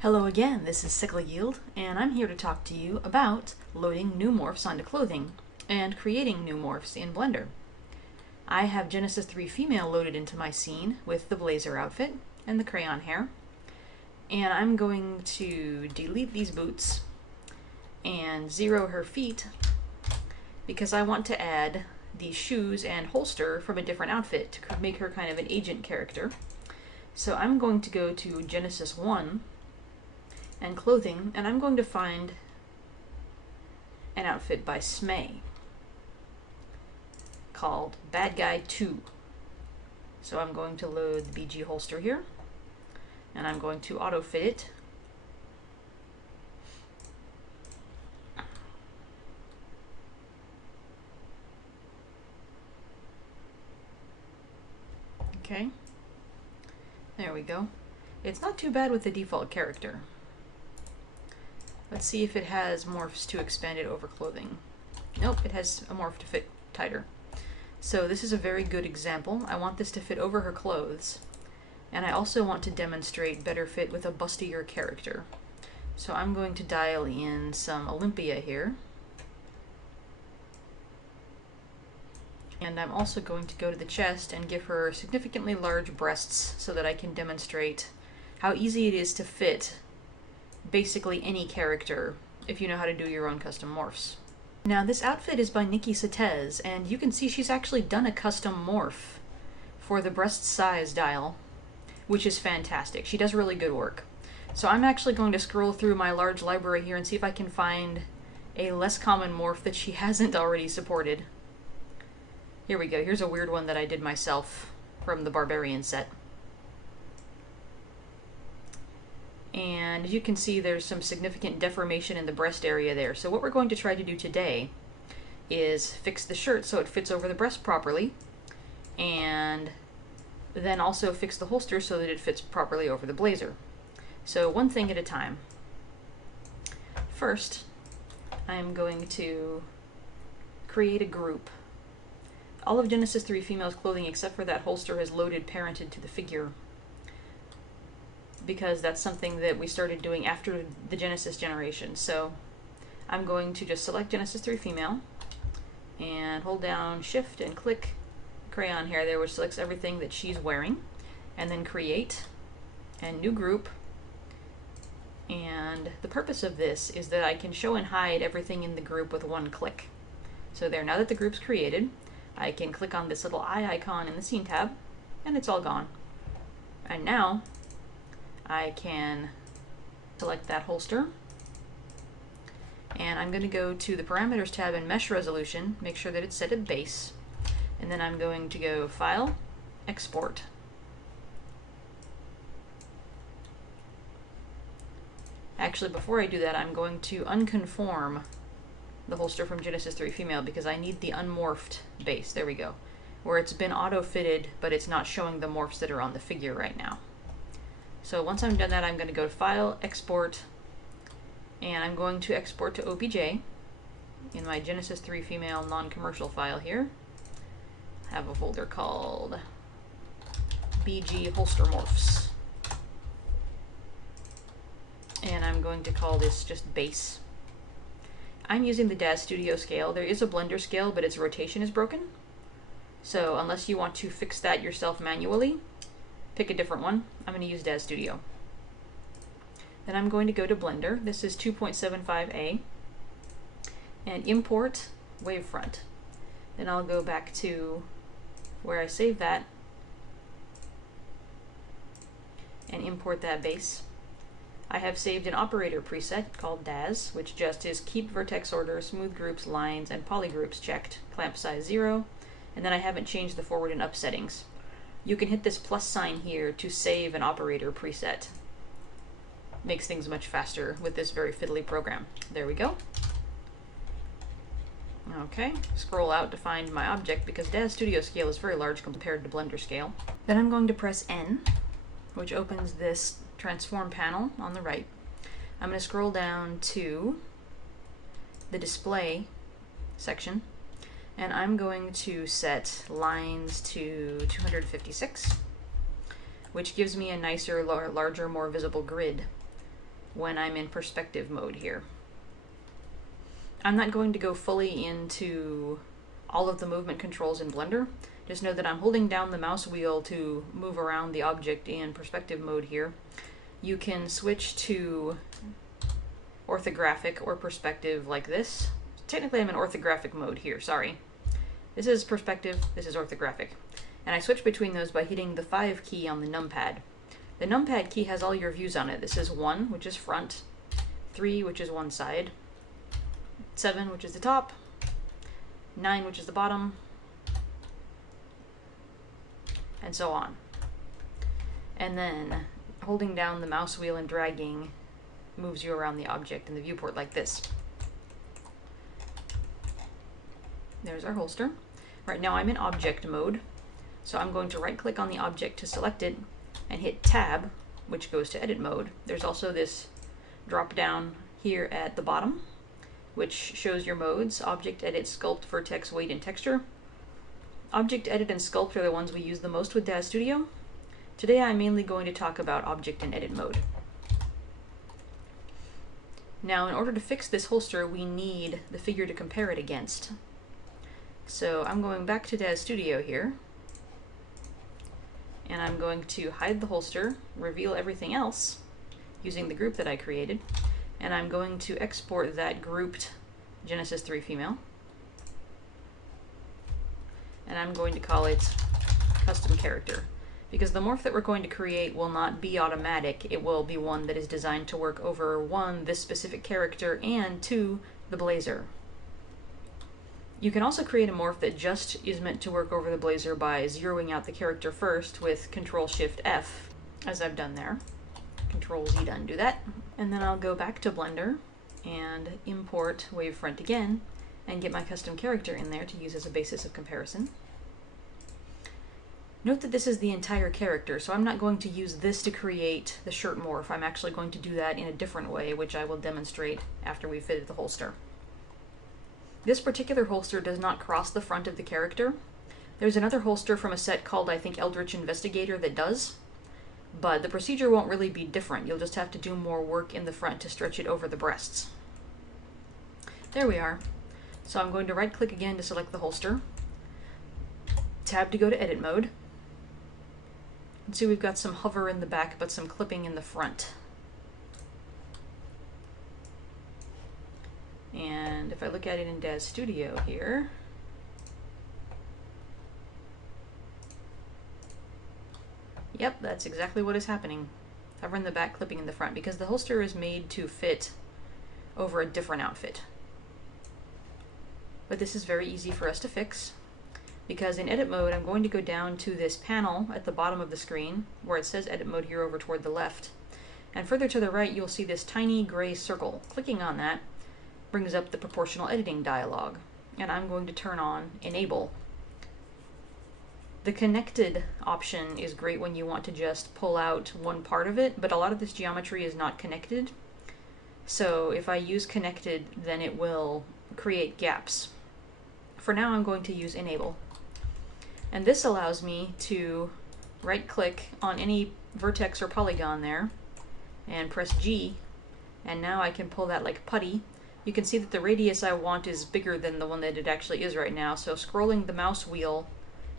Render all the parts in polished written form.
Hello again, this is SickleYield, and I'm here to talk to you about loading new morphs onto clothing and creating new morphs in Blender. I have Genesis 3 Female loaded into my scene with the blazer outfit and the crayon hair, and I'm going to delete these boots and zero her feet because I want to add the shoes and holster from a different outfit to make her kind of an agent character. So I'm going to go to Genesis 1 and clothing, and I'm going to find an outfit by Smay called Bad Guy 2. So I'm going to load the BG holster here, and I'm going to auto fit it. Okay, there we go. It's not too bad with the default character. Let's see if it has morphs to expand it over clothing. Nope, it has a morph to fit tighter. So this is a very good example. I want this to fit over her clothes, and I also want to demonstrate better fit with a bustier character. So I'm going to dial in some Olympia here. And I'm also going to go to the chest and give her significantly large breasts so that I can demonstrate how easy it is to fit basically any character if you know how to do your own custom morphs. Now this outfit is by Nikki Satez, and you can see she's actually done a custom morph for the breast size dial, which is fantastic. She does really good work. So I'm actually going to scroll through my large library here and see if I can find a less common morph that she hasn't already supported. Here we go. Here's a weird one that I did myself from the Barbarian set. And as you can see, there's some significant deformation in the breast area there. So what we're going to try to do today is fix the shirt so it fits over the breast properly, and then also fix the holster so that it fits properly over the blazer. So one thing at a time. First, I'm going to create a group. All of Genesis 3 Female's clothing except for that holster is loaded parented to the figure, because that's something that we started doing after the Genesis generation. So I'm going to just select Genesis 3 Female and hold down Shift and click crayon hair there, which selects everything that she's wearing, and then create and new group. And the purpose of this is that I can show and hide everything in the group with one click. So there, now that the group's created, I can click on this little eye icon in the scene tab and it's all gone. And now I can select that holster, and I'm going to go to the parameters tab in mesh resolution, make sure that it's set at base, and then I'm going to go File, Export. Actually, before I do that, I'm going to unconform the holster from Genesis 3 Female because I need the unmorphed base. There we go. Where it's been auto-fitted, but it's not showing the morphs that are on the figure right now. So once I'm done that, I'm going to go to File, Export, and I'm going to export to OBJ in my Genesis 3 Female non-commercial file here. I have a folder called BG Holster Morphs. And I'm going to call this just Base. I'm using the DAZ Studio scale. There is a Blender scale, but its rotation is broken. So unless you want to fix that yourself manually, pick a different one. I'm going to use DAZ Studio. Then I'm going to go to Blender. This is 2.75a. And import wavefront. Then I'll go back to where I saved that and import that base. I have saved an operator preset called DAZ, which just is keep vertex order, smooth groups, lines, and polygroups checked, clamp size 0, and then I haven't changed the forward and up settings. You can hit this plus sign here to save an operator preset. Makes things much faster with this very fiddly program. There we go. Okay, scroll out to find my object because DAZ Studio scale is very large compared to Blender scale. Then I'm going to press N, which opens this transform panel on the right. I'm going to scroll down to the display section, and I'm going to set lines to 256, which gives me a nicer, larger, more visible grid. when I'm in perspective mode here. I'm not going to go fully into all of the movement controls in Blender. Just know that I'm holding down the mouse wheel to move around the object in perspective mode here. You can switch to orthographic or perspective like this. Technically I'm in orthographic mode here, sorry. This is perspective, this is orthographic. And I switch between those by hitting the 5 key on the numpad. The numpad key has all your views on it. This is 1, which is front, 3, which is one side, 7, which is the top, 9, which is the bottom, and so on. And then holding down the mouse wheel and dragging moves you around the object in the viewport like this. There's our holster. Right now I'm in object mode, so I'm going to right click on the object to select it and hit tab, which goes to edit mode. There's also this drop down here at the bottom, which shows your modes: object, edit, sculpt, vertex, weight, and texture. Object, edit, and sculpt are the ones we use the most with DAZ Studio. Today I'm mainly going to talk about object and edit mode. Now, in order to fix this holster, we need the figure to compare it against. So I'm going back to DAZ Studio here, and I'm going to hide the holster, reveal everything else using the group that I created, and I'm going to export that grouped Genesis 3 female. And I'm going to call it custom character, because the morph that we're going to create will not be automatic. It will be one that is designed to work over 1, this specific character, and 2, the blazer. You can also create a morph that just is meant to work over the blazer by zeroing out the character first with Control-Shift-F, as I've done there. Control-Z to undo that. And then I'll go back to Blender and import Wavefront again, and get my custom character in there to use as a basis of comparison. Note that this is the entire character, so I'm not going to use this to create the shirt morph. I'm actually going to do that in a different way, which I will demonstrate after we've fitted the holster. This particular holster does not cross the front of the character. There's another holster from a set called, I think, Eldritch Investigator that does, but the procedure won't really be different. You'll just have to do more work in the front to stretch it over the breasts. There we are. So I'm going to right click again to select the holster, tab to go to edit mode, and see we've got some hover in the back but some clipping in the front. And if I look at it in DAZ Studio here, yep, that's exactly what is happening. Hover in the back, clipping in the front, because the holster is made to fit over a different outfit. But this is very easy for us to fix, because in edit mode I'm going to go down to this panel at the bottom of the screen where it says edit mode here over toward the left, and further to the right you'll see this tiny gray circle. Clicking on that brings up the proportional editing dialog, and I'm going to turn on enable. The connected option is great when you want to just pull out one part of it, but a lot of this geometry is not connected, so if I use connected then it will create gaps. For now I'm going to use enable, and this allows me to right click on any vertex or polygon there and press G, and now I can pull that like putty. You can see that the radius I want is bigger than the one that it actually is right now, so scrolling the mouse wheel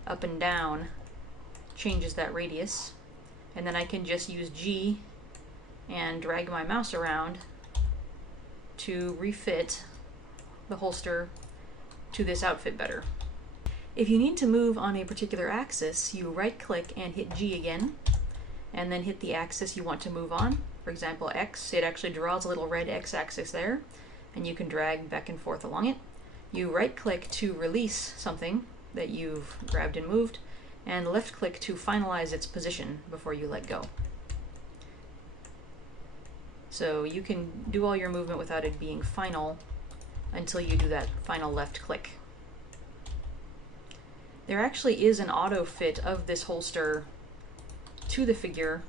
up and down changes that radius, and then I can just use G and drag my mouse around to refit the holster to this outfit better. If you need to move on a particular axis, you right click and hit G again, and then hit the axis you want to move on. For example, X, it actually draws a little red X axis there, and you can drag back and forth along it. You right click to release something that you've grabbed and moved, and left click to finalize its position before you let go. So you can do all your movement without it being final until you do that final left click. There actually is an auto fit of this holster to the figure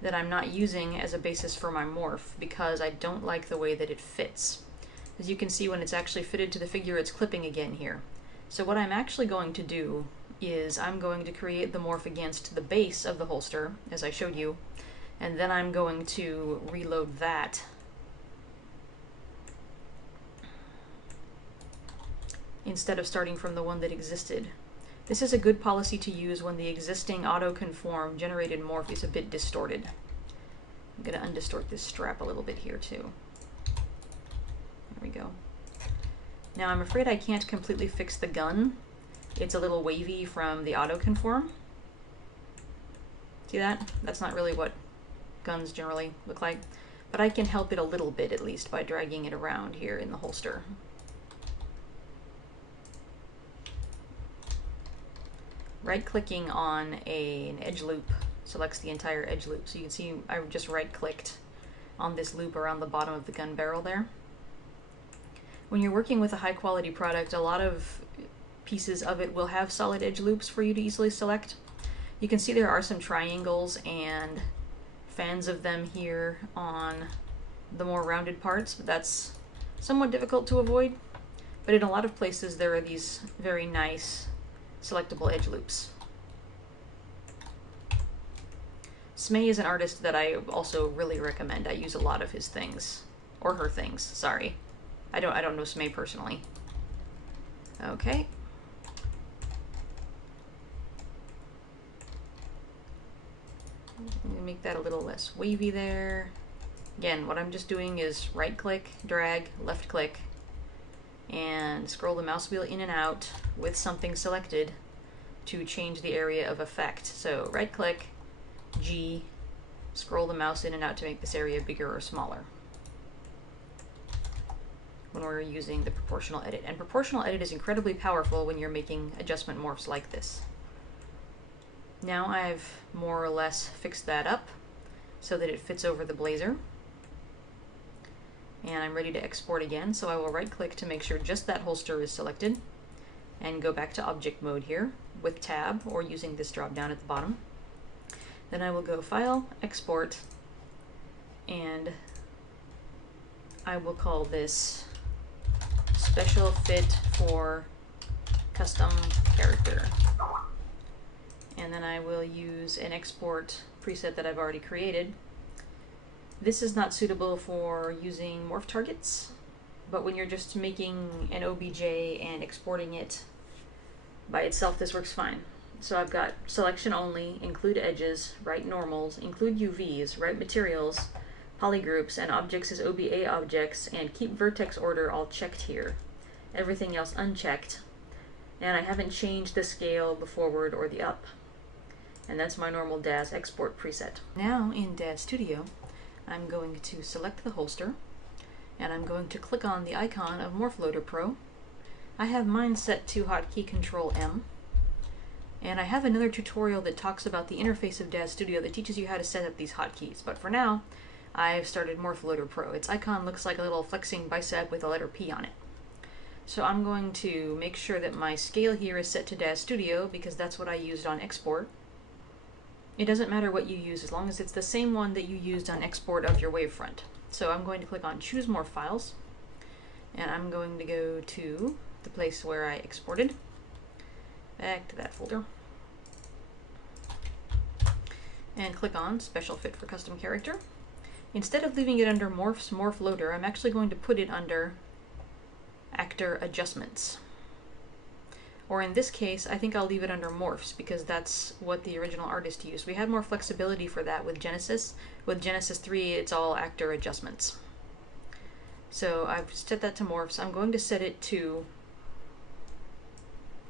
that I'm not using as a basis for my morph because I don't like the way that it fits. As you can see, when it's actually fitted to the figure, it's clipping again here. So what I'm actually going to do is I'm going to create the morph against the base of the holster, as I showed you, And then I'm going to reload that. Instead of starting from the one that existed. This is a good policy to use when the existing auto-conform generated morph is a bit distorted. I'm going to undistort this strap a little bit here too. There we go. Now I'm afraid I can't completely fix the gun. It's a little wavy from the auto-conform. See that? That's not really what guns generally look like. But I can help it a little bit at least by dragging it around here in the holster. Right-clicking on an edge loop selects the entire edge loop. So you can see I just right-clicked on this loop around the bottom of the gun barrel there. When you're working with a high-quality product, a lot of pieces of it will have solid edge loops for you to easily select. You can see there are some triangles and fans of them here on the more rounded parts, but that's somewhat difficult to avoid. But in a lot of places there are these very nice selectable edge loops. Smay is an artist that I also really recommend. I use a lot of his things. Or her things, sorry. I don't know Smay personally. Okay. Make that a little less wavy there. Again, what I'm just doing is right click, drag, left click, and scroll the mouse wheel in and out with something selected to change the area of effect. So right click, G, scroll the mouse in and out to make this area bigger or smaller when we're using the proportional edit. And proportional edit is incredibly powerful when you're making adjustment morphs like this. Now I've more or less fixed that up so that it fits over the blazer. And I'm ready to export again, so I will right click to make sure just that holster is selected and go back to object mode here with tab or using this drop down at the bottom. Then I will go File, Export, and I will call this Special Fit for Custom Character. And then I will use an export preset that I've already created. This is not suitable for using morph targets, but when you're just making an OBJ and exporting it by itself, this works fine. So I've got selection only, include edges, write normals, include UVs, write materials, polygroups, and objects as OBA objects, and keep vertex order all checked here. Everything else unchecked. And I haven't changed the scale, the forward, or the up. And that's my normal DAZ export preset. Now in DAZ Studio, I'm going to select the holster, and I'm going to click on the icon of MorphLoader Pro. I have mine set to hotkey Control M, and I have another tutorial that talks about the interface of DAZ Studio that teaches you how to set up these hotkeys. But for now, I've started MorphLoader Pro. Its icon looks like a little flexing bicep with a letter P on it. So I'm going to make sure that my scale here is set to DAZ Studio because that's what I used on export. It doesn't matter what you use as long as it's the same one that you used on export of your wavefront. So I'm going to click on Choose More Files, and I'm going to go to the place where I exported, back to that folder, and click on Special Fit for Custom Character. Instead of leaving it under Morphs, Morph Loader, I'm actually going to put it under Actor Adjustments. Or in this case, I think I'll leave it under Morphs because that's what the original artist used. We had more flexibility for that with Genesis. With Genesis 3, it's all actor adjustments. So I've set that to Morphs. I'm going to set it to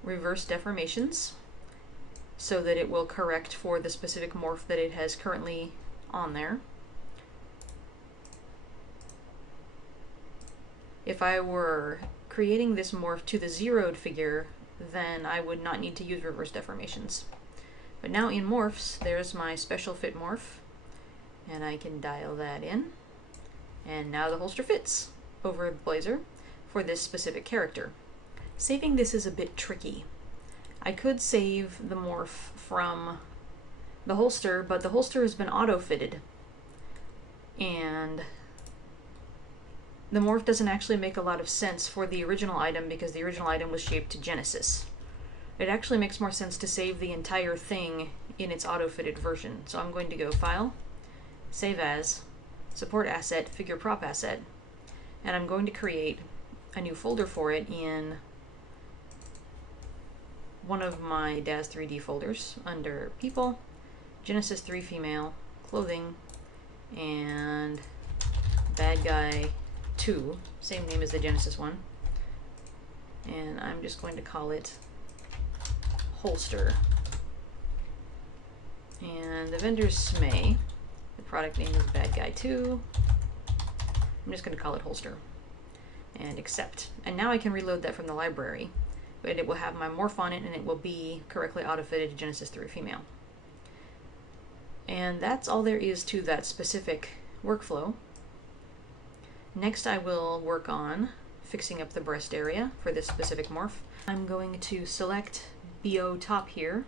reverse deformations so that it will correct for the specific morph that it has currently on there. If I were creating this morph to the zeroed figure, then I would not need to use reverse deformations. But now in Morphs, there's my special fit morph, and I can dial that in, and now the holster fits over the blazer for this specific character. Saving this is a bit tricky. I could save the morph from the holster, but the holster has been auto-fitted, and the morph doesn't actually make a lot of sense for the original item because the original item was shaped to Genesis. It actually makes more sense to save the entire thing in its auto-fitted version. So I'm going to go File, save as, support asset, figure prop asset, and I'm going to create a new folder for it in one of my DAZ 3D folders under people, Genesis 3 female, clothing, and bad guy 2, same name as the Genesis one. And I'm just going to call it holster. And the vendor's SME. The product name is bad guy 2. I'm just going to call it holster. And accept. And now I can reload that from the library. But it will have my morph on it and it will be correctly auto-fitted to Genesis 3 female. And that's all there is to that specific workflow. Next I will work on fixing up the breast area for this specific morph. I'm going to select BO top here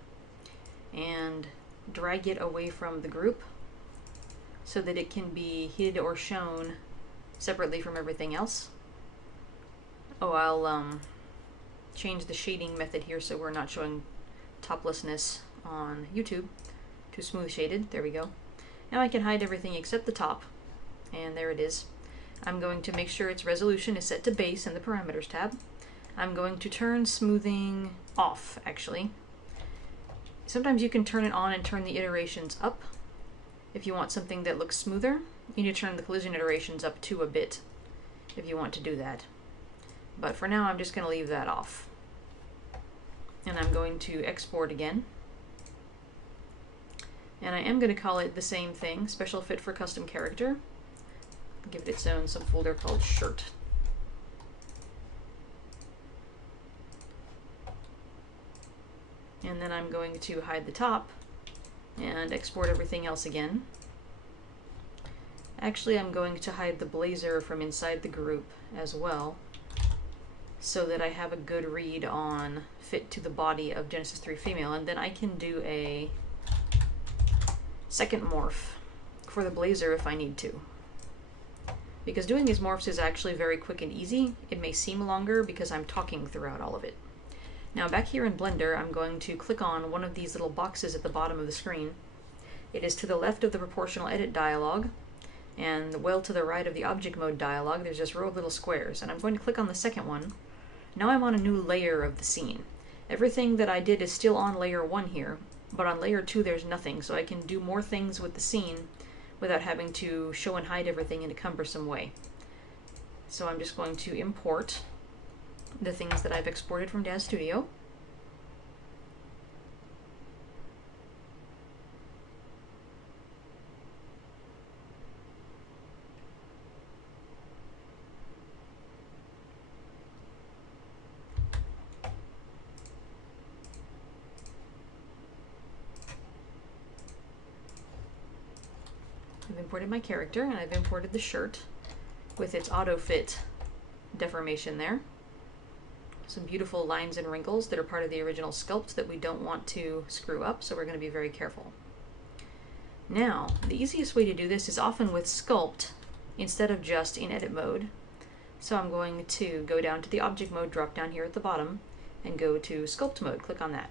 and drag it away from the group so that it can be hid or shown separately from everything else. Oh, I'll change the shading method here so we're not showing toplessness on YouTube to smooth shaded. There we go. Now I can hide everything except the top, and there it is. I'm going to make sure its resolution is set to base in the parameters tab. I'm going to turn smoothing off, actually. Sometimes you can turn it on and turn the iterations up. If you want something that looks smoother, you need to turn the collision iterations up to a bit if you want to do that. But for now, I'm just going to leave that off. And I'm going to export again. And I am going to call it the same thing, special fit for custom character. Give it its own subfolder called shirt. And then I'm going to hide the top and export everything else again. Actually, I'm going to hide the blazer from inside the group as well, so that I have a good read on fit to the body of Genesis 3 female, and then I can do a second morph for the blazer if I need to. Because doing these morphs is actually very quick and easy. It may seem longer because I'm talking throughout all of it. Now back here in Blender, I'm going to click on one of these little boxes at the bottom of the screen. It is to the left of the proportional edit dialog, and well to the right of the object mode dialog. There's this row of little squares, and I'm going to click on the second one. Now I'm on a new layer of the scene. Everything that I did is still on layer 1 here, but on layer 2 there's nothing, so I can do more things with the scene without having to show and hide everything in a cumbersome way. So I'm just going to import the things that I've exported from DAZ Studio. I've imported my character, and I've imported the shirt with its auto-fit deformation there. Some beautiful lines and wrinkles that are part of the original sculpt that we don't want to screw up, so we're going to be very careful. Now, the easiest way to do this is often with sculpt instead of just in edit mode. So I'm going to go down to the object mode drop down here at the bottom and go to sculpt mode. Click on that.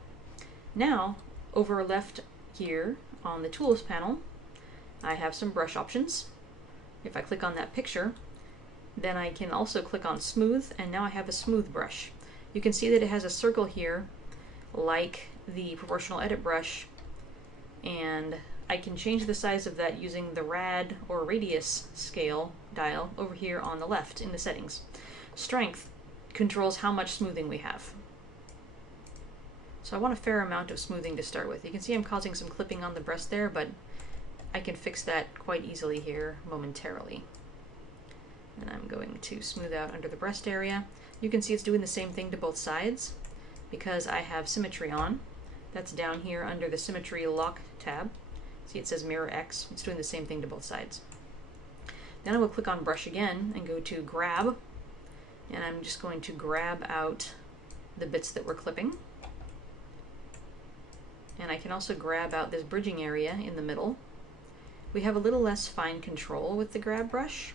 Now, over left here on the tools panel, I have some brush options. If I click on that picture, then I can also click on smooth, and now I have a smooth brush. You can see that it has a circle here like the proportional edit brush, and I can change the size of that using the rad or radius scale dial over here on the left in the settings. Strength controls how much smoothing we have. So I want a fair amount of smoothing to start with. You can see I'm causing some clipping on the breast there, but I can fix that quite easily here momentarily. And I'm going to smooth out under the breast area. You can see it's doing the same thing to both sides because I have symmetry on. That's down here under the symmetry lock tab. See, it says mirror X. It's doing the same thing to both sides. Then I will click on brush again and go to grab, and I'm just going to grab out the bits that we're clipping. And I can also grab out this bridging area in the middle. We have a little less fine control with the grab brush,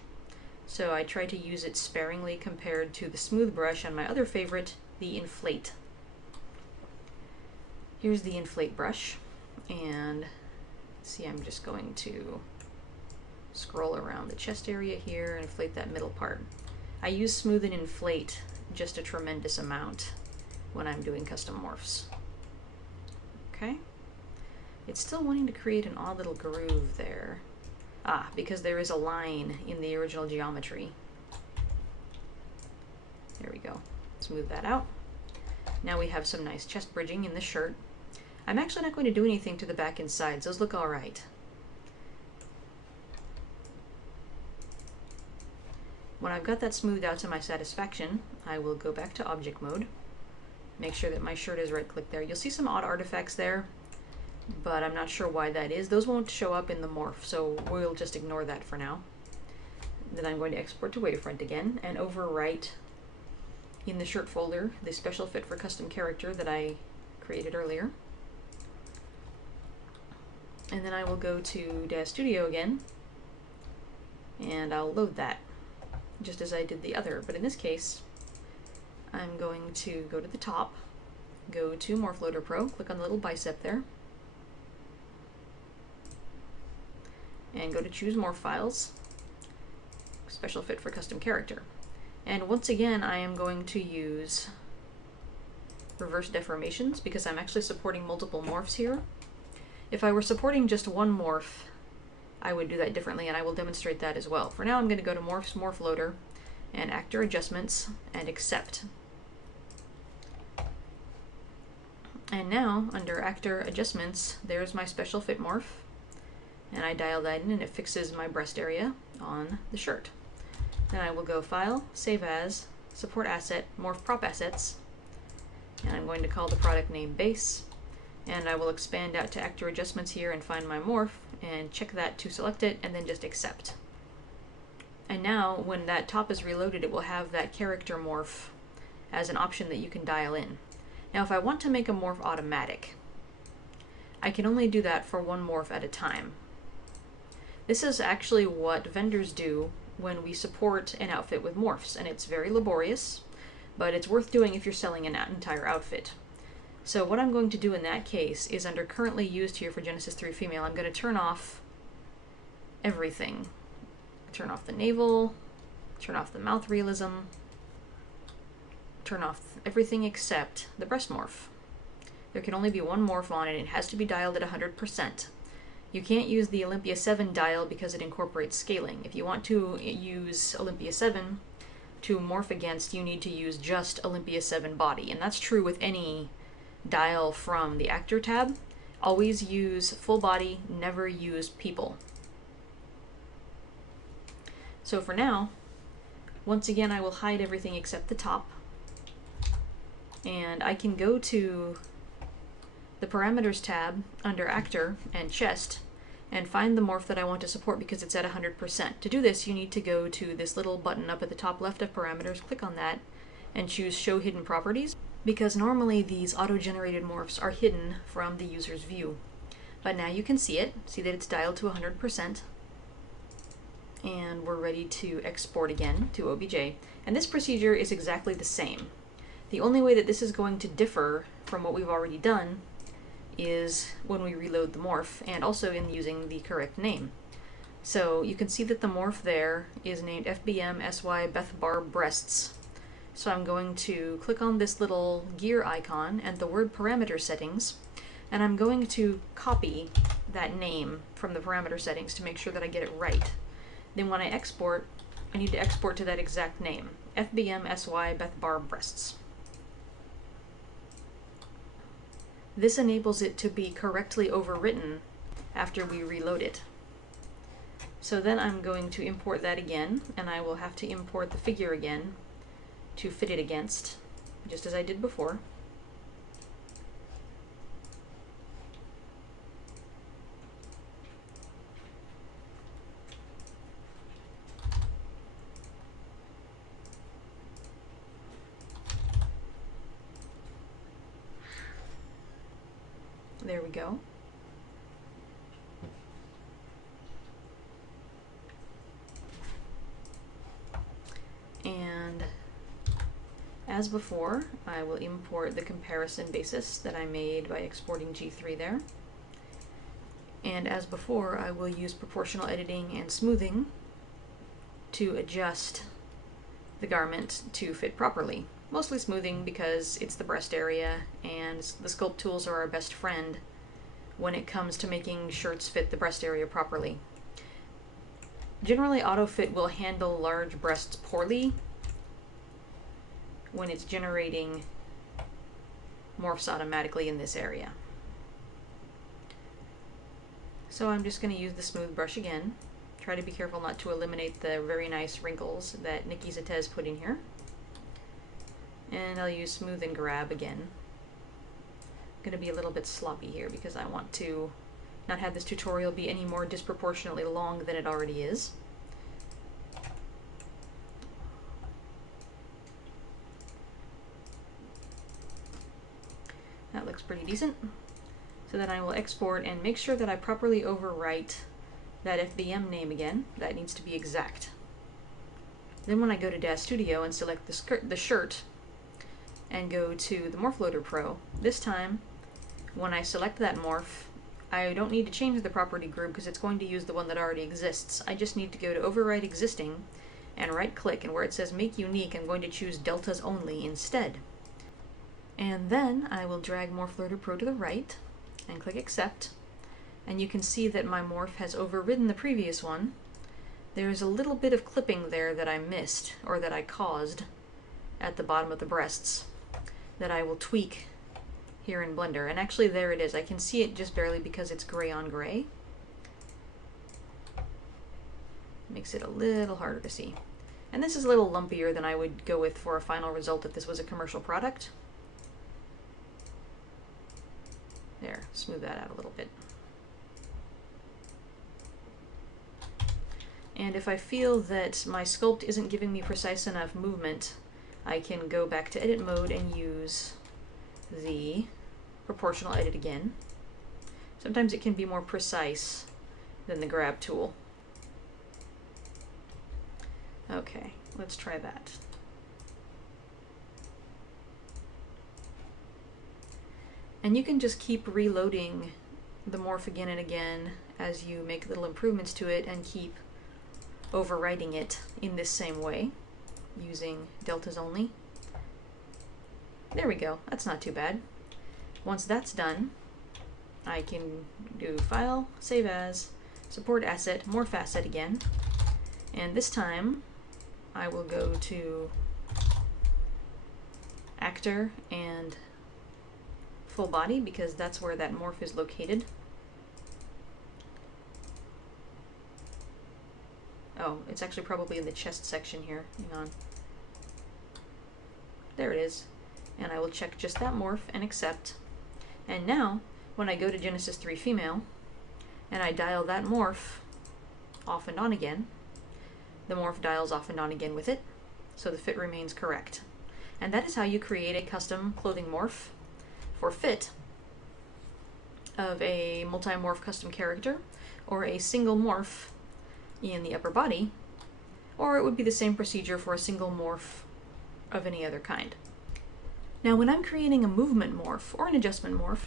so I try to use it sparingly compared to the smooth brush and my other favorite, the inflate. Here's the inflate brush, and see, I'm just going to scroll around the chest area here and inflate that middle part. I use smooth and inflate just a tremendous amount when I'm doing custom morphs. Okay. It's still wanting to create an odd little groove there. Ah, because there is a line in the original geometry. There we go. Smooth that out. Now we have some nice chest bridging in the shirt. I'm actually not going to do anything to the back and sides. Those look all right. When I've got that smoothed out to my satisfaction, I will go back to object mode. Make sure that my shirt is right-clicked there. You'll see some odd artifacts there, but I'm not sure why that is. Those won't show up in the morph, so we'll just ignore that for now. Then I'm going to export to wavefront again and overwrite in the shirt folder the special fit for custom character that I created earlier. And then I will go to Daz Studio again, and I'll load that, just as I did the other. But in this case, I'm going to go to the top, go to Morph Loader Pro, click on the little bicep there, and go to Choose Morph Files, Special Fit for Custom Character. And once again, I am going to use reverse deformations because I'm actually supporting multiple morphs here. If I were supporting just one morph, I would do that differently, and I will demonstrate that as well. For now, I'm going to go to Morphs, Morph Loader, and Actor Adjustments, and Accept. And now, under Actor Adjustments, there's my special fit morph, and I dial that in, and it fixes my breast area on the shirt. Then I will go File, Save As, Support Asset, Morph Prop Assets, and I'm going to call the product name Base, and I will expand out to Actor Adjustments here and find my morph, and check that to select it, and then just accept. And now, when that top is reloaded, it will have that character morph as an option that you can dial in. Now, if I want to make a morph automatic, I can only do that for one morph at a time. This is actually what vendors do when we support an outfit with morphs, and it's very laborious, but it's worth doing if you're selling an entire outfit. So what I'm going to do in that case is, under currently used here for Genesis 3 female, I'm going to turn off everything. Turn off the navel, turn off the mouth realism, turn off everything except the breast morph. There can only be one morph on it, and it has to be dialed at 100%. You can't use the Olympia 7 dial because it incorporates scaling. If you want to use Olympia 7 to morph against, you need to use just Olympia 7 body, and that's true with any dial from the Actor tab. Always use full body, never use people. So for now, once again, I will hide everything except the top, and I can go to the Parameters tab under Actor and Chest and find the morph that I want to support because it's at 100%. To do this, you need to go to this little button up at the top left of Parameters, click on that, and choose Show Hidden Properties, because normally these auto-generated morphs are hidden from the user's view. But now you can see it, see that it's dialed to 100%, and we're ready to export again to OBJ. And this procedure is exactly the same. The only way that this is going to differ from what we've already done is when we reload the morph, and also in using the correct name. So you can see that the morph there is named FBM SY Beth Bar Breasts. So I'm going to click on this little gear icon and the word parameter settings, and I'm going to copy that name from the parameter settings to make sure that I get it right. Then when I export, I need to export to that exact name, FBM SY Beth Bar Breasts. This enables it to be correctly overwritten after we reload it. So then I'm going to import that again, and I will have to import the figure again to fit it against, just as I did before. There we go. And as before, I will import the comparison basis that I made by exporting G3 there. And as before, I will use proportional editing and smoothing to adjust the garment to fit properly. Mostly smoothing because it's the breast area and the sculpt tools are our best friend when it comes to making shirts fit the breast area properly. Generally, AutoFit will handle large breasts poorly when it's generating morphs automatically in this area. So I'm just going to use the smooth brush again. Try to be careful not to eliminate the very nice wrinkles that Nikki Zatez put in here. And I'll use smooth and grab again. I'm going to be a little bit sloppy here because I want to not have this tutorial be any more disproportionately long than it already is. That looks pretty decent. So then I will export and make sure that I properly overwrite that FBM name again. That needs to be exact. Then when I go to DAZ Studio and select the shirt and go to the Morph Loader Pro, this time when I select that morph, I don't need to change the property group because it's going to use the one that already exists. I just need to go to Overwrite Existing and right click, and where it says Make Unique, I'm going to choose Deltas Only instead. And then I will drag Morph Loader Pro to the right and click Accept, and you can see that my morph has overridden the previous one. There's a little bit of clipping there that I missed, or that I caused, at the bottom of the breasts, that I will tweak here in Blender. And actually there it is. I can see it just barely because it's gray on gray. Makes it a little harder to see. And this is a little lumpier than I would go with for a final result if this was a commercial product. There, smooth that out a little bit. And if I feel that my sculpt isn't giving me precise enough movement, I can go back to edit mode and use the proportional edit again. Sometimes it can be more precise than the grab tool. Okay, let's try that. And you can just keep reloading the morph again and again as you make little improvements to it and keep overwriting it in this same way using deltas only. There we go, that's not too bad. Once that's done, I can do File, Save As, Support Asset, Morph Asset again, and this time I will go to Actor and Full Body because that's where that morph is located. Oh, it's actually probably in the chest section here. Hang on. There it is. And I will check just that morph and accept. And now, when I go to Genesis 3 Female, and I dial that morph off and on again, the morph dials off and on again with it, so the fit remains correct. And that is how you create a custom clothing morph for fit of a multi-morph custom character, or a single morph in the upper body, or it would be the same procedure for a single morph of any other kind. Now when I'm creating a movement morph or an adjustment morph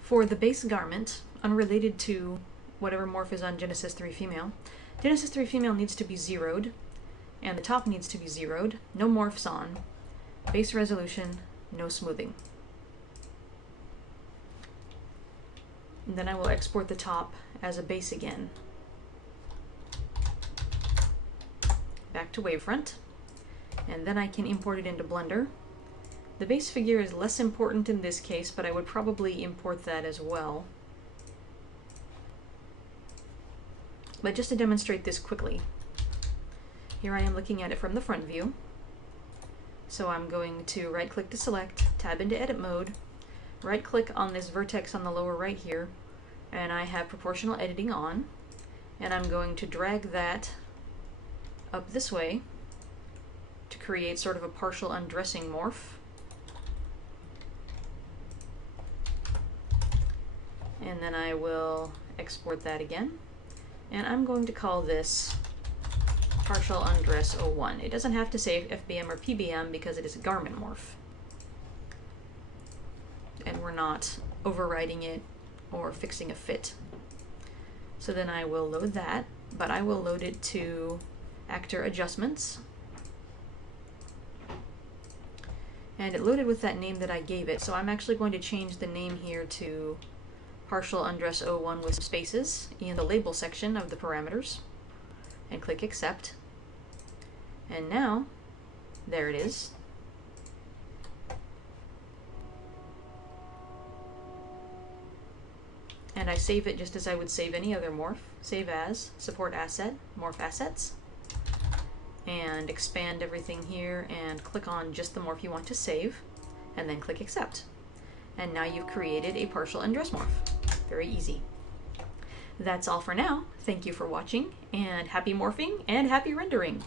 for the base garment, unrelated to whatever morph is on Genesis 3 Female, Genesis 3 Female needs to be zeroed, and the top needs to be zeroed, no morphs on, base resolution, no smoothing. And then I will export the top as a base again. Back to Wavefront, and then I can import it into Blender. The base figure is less important in this case, but I would probably import that as well. But just to demonstrate this quickly, here I am looking at it from the front view. So I'm going to right-click to select, tab into edit mode, right-click on this vertex on the lower right here, and I have proportional editing on, and I'm going to drag that up this way to create sort of a partial undressing morph. And then I will export that again. And I'm going to call this partial undress 01. It doesn't have to say FBM or PBM because it is a garment morph. And we're not overwriting it or fixing a fit So then I will load that, but I will load it to actor adjustments. And it loaded with that name that I gave it, so I'm actually going to change the name here to partial undress 01 with spaces in the label section of the parameters, and click accept. And now, there it is. And I save it just as I would save any other morph. Save as, support asset, morph assets, and expand everything here and click on just the morph you want to save, and then click accept. And now you've created a partial undress morph. Very easy. That's all for now. Thank you for watching, and happy morphing and happy rendering!